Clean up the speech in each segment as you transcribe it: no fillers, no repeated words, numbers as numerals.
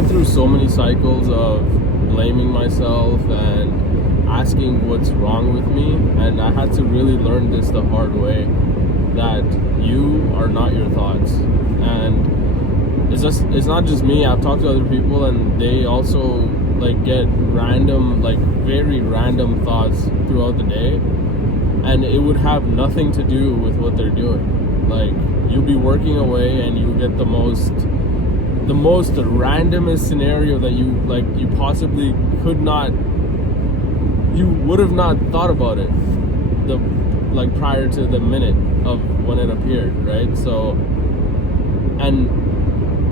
went through so many cycles of blaming myself and asking what's wrong with me, and I had to really learn this the hard way, that you are not your thoughts. And it's not just me. I've talked to other people, and they also like get random, like very random thoughts throughout the day, and it would have nothing to do with what they're doing. Like, you'll be working away and you get the most randomest scenario that you possibly you would have not thought about it prior to the minute of when it appeared, right? So, and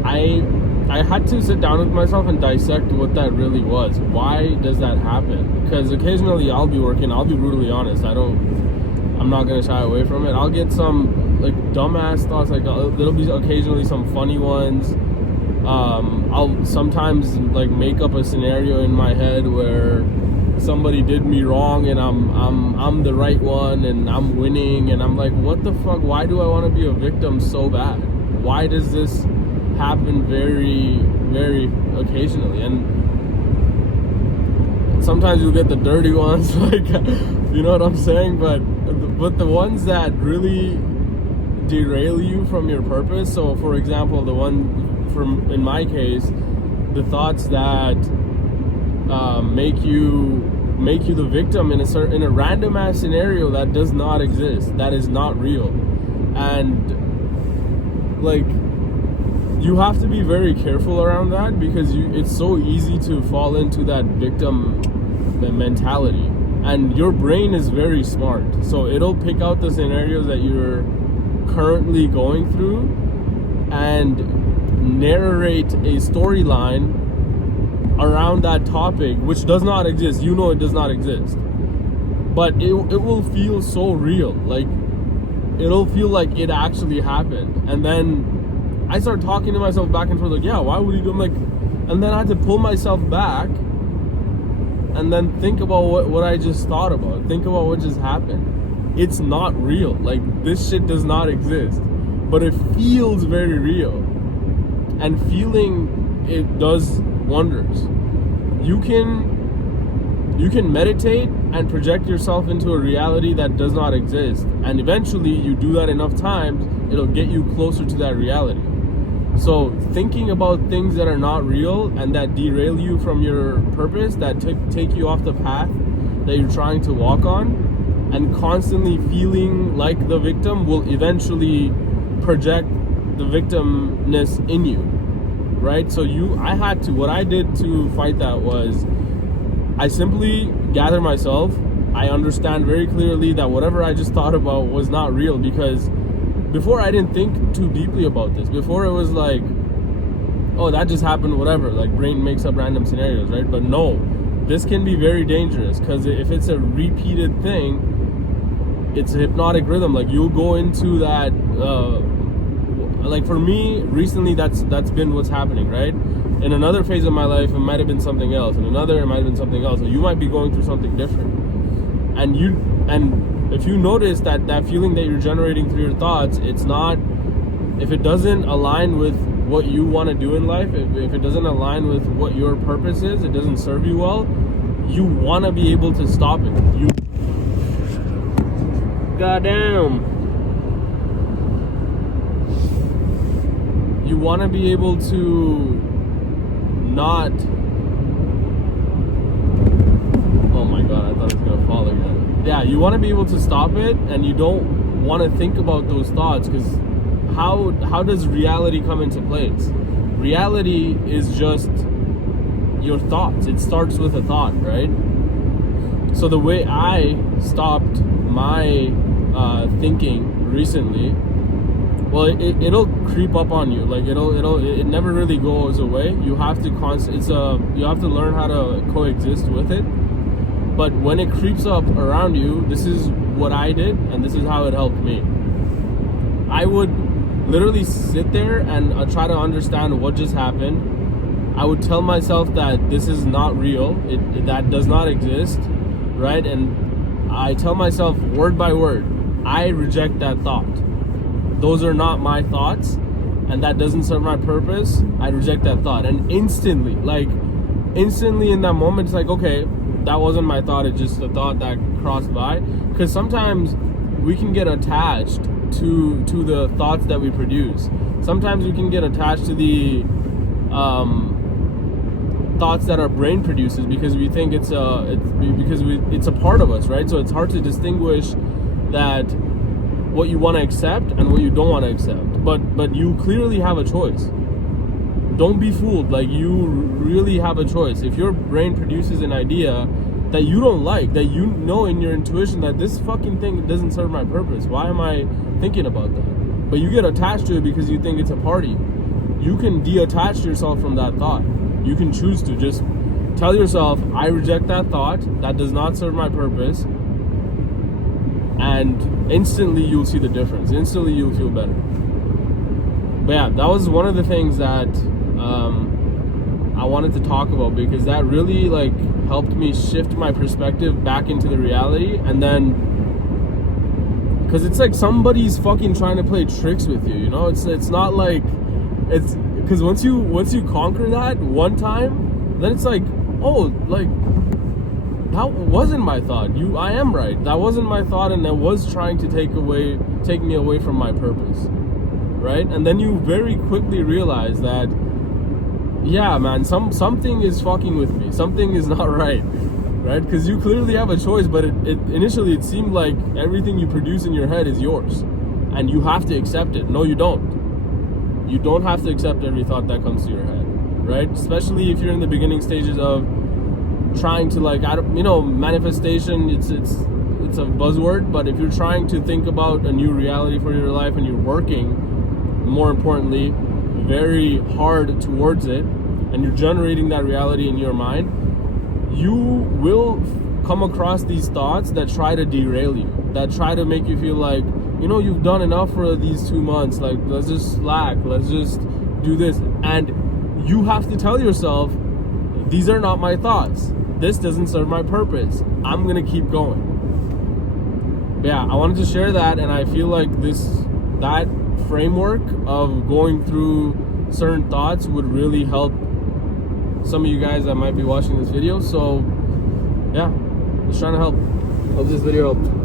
I had to sit down with myself and dissect what that really was. Why does that happen? Because occasionally I'll be working, I'll be brutally honest, I'm not gonna shy away from it. I'll get some like dumbass thoughts, like there'll be occasionally some funny ones. I'll sometimes like make up a scenario in my head where somebody did me wrong and I'm the right one and I'm winning, and I'm like, what the fuck? Why do I want to be a victim so bad? Why does this happen very, very occasionally? And sometimes you'll get the dirty ones, like, you know what I'm saying? But the ones that really derail you from your purpose. So, for example, the one in my case, the thoughts that make you the victim in a random ass scenario that does not exist, that is not real. And like, you have to be very careful around that, because it's so easy to fall into that victim mentality. And your brain is very smart, so it'll pick out the scenarios that you're currently going through and narrate a storyline around that topic, which does not exist. You know it does not exist, but it will feel so real. Like, it'll feel like it actually happened. And then I start talking to myself back and forth, like, yeah, why would he do? I'm like, and then I had to pull myself back and then think about what I just thought about. Think about what just happened. It's not real. Like, this shit does not exist, but it feels very real. And feeling it does wonders. You can meditate and project yourself into a reality that does not exist, and eventually you do that enough times, it'll get you closer to that reality. So thinking about things that are not real and that derail you from your purpose, that take you off the path that you're trying to walk on, and constantly feeling like the victim will eventually project the victimness in you, right? So what I did to fight that was, I simply gather myself. I understand very clearly that whatever I just thought about was not real, because before I didn't think too deeply about this. Before it was like, oh, that just happened, whatever, like brain makes up random scenarios, right? But no, this can be very dangerous, because if it's a repeated thing, it's a hypnotic rhythm. Like, you'll go into that, like for me recently, that's been what's happening, right? In another phase of my life, it might have been something else. In another, it might have been something else. So you might be going through something different. And if you notice that feeling that you're generating through your thoughts, it's not, if it doesn't align with what you want to do in life, if it doesn't align with what your purpose is, it doesn't serve you well, you want to be able to stop it. Goddamn. You want to be able to not... Oh my god, I thought it was going to fall again. Yeah, you want to be able to stop it, and you don't want to think about those thoughts, because how does reality come into place? Reality is just your thoughts. It starts with a thought, right? So the way I stopped my thinking recently, well, it'll creep up on you. Like, it never really goes away. You have to you have to learn how to coexist with it. But when it creeps up around you, this is what I did, and this is how it helped me. I would literally sit there and try to understand what just happened. I would tell myself that this is not real, that does not exist, right? And I tell myself word by word, I reject that thought. Those are not my thoughts. and that doesn't serve my purpose, I reject that thought. And instantly in that moment, it's like, okay, that wasn't my thought, it's just a thought that crossed by. Because sometimes we can get attached to the thoughts that we produce. Sometimes we can get attached to the thoughts that our brain produces because we think it's a part of us, right? So it's hard to distinguish that what you want to accept and what you don't want to accept. But you clearly have a choice. Don't be fooled. Like, you really have a choice. If your brain produces an idea that you don't like, that you know in your intuition that this fucking thing doesn't serve my purpose, why am I thinking about that? But you get attached to it because you think it's a party. You can detach yourself from that thought. You can choose to just tell yourself, I reject that thought, that does not serve my purpose, and instantly you'll see the difference. Instantly you'll feel better. But yeah, that was one of the things that I wanted to talk about, because that really like helped me shift my perspective back into the reality. And then, because it's like somebody's fucking trying to play tricks with you, you know? It's not like, it's because once you conquer that one time, then it's like, oh, like, that wasn't my thought. I am right. That wasn't my thought, and that was trying to take me away from my purpose, right? And then you very quickly realize that, yeah, man, something is fucking with me. Something is not right, right? Because you clearly have a choice, but initially it seemed like everything you produce in your head is yours, and you have to accept it. No, you don't. You don't have to accept every thought that comes to your head, right? Especially if you're in the beginning stages of trying to, like, manifestation, it's a buzzword, but if you're trying to think about a new reality for your life and you're working, more importantly, very hard towards it, and you're generating that reality in your mind, you will come across these thoughts that try to derail you, that try to make you feel like, you've done enough for these 2 months, like, let's just slack, let's just do this. And you have to tell yourself, these are not my thoughts, this doesn't serve my purpose, I'm gonna keep going. But yeah, I wanted to share that, and I feel like that framework of going through certain thoughts would really help some of you guys that might be watching this video. So yeah, just trying to help this video helped.